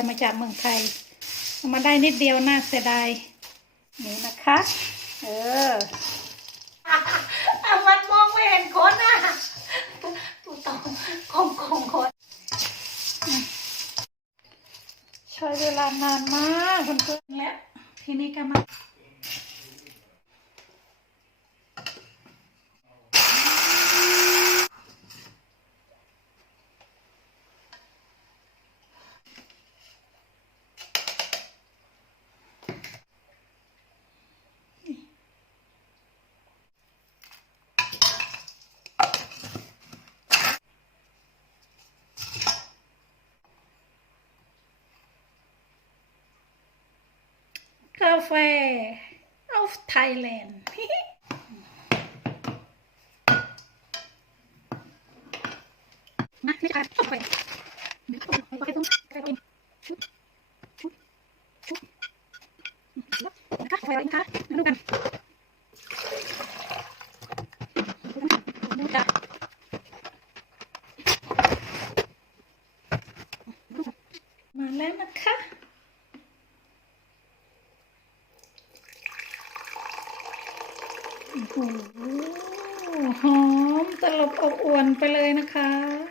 เอามาจากเมืองไทยเอามาได้นิดเดียวน่าเสียดายนี่นะคะ เอออะมันมองไม่เห็นคนอะตูตองคงคงคนใช้เวลานานมากเพื่อนๆและทีนี้ก็มา คาเฟ่ of Thailand นะนี่ค่ะเข้าไปเดี๋ยวเข้าไปเข้ตรงใกล้ๆเองชุบชุบชุบนะคะเข้าไปแล้วนะคะมาดูกันดูจ้ะมาแล้วนะคะ โอ้โหหอมตลบอบอวนไปเลยนะคะ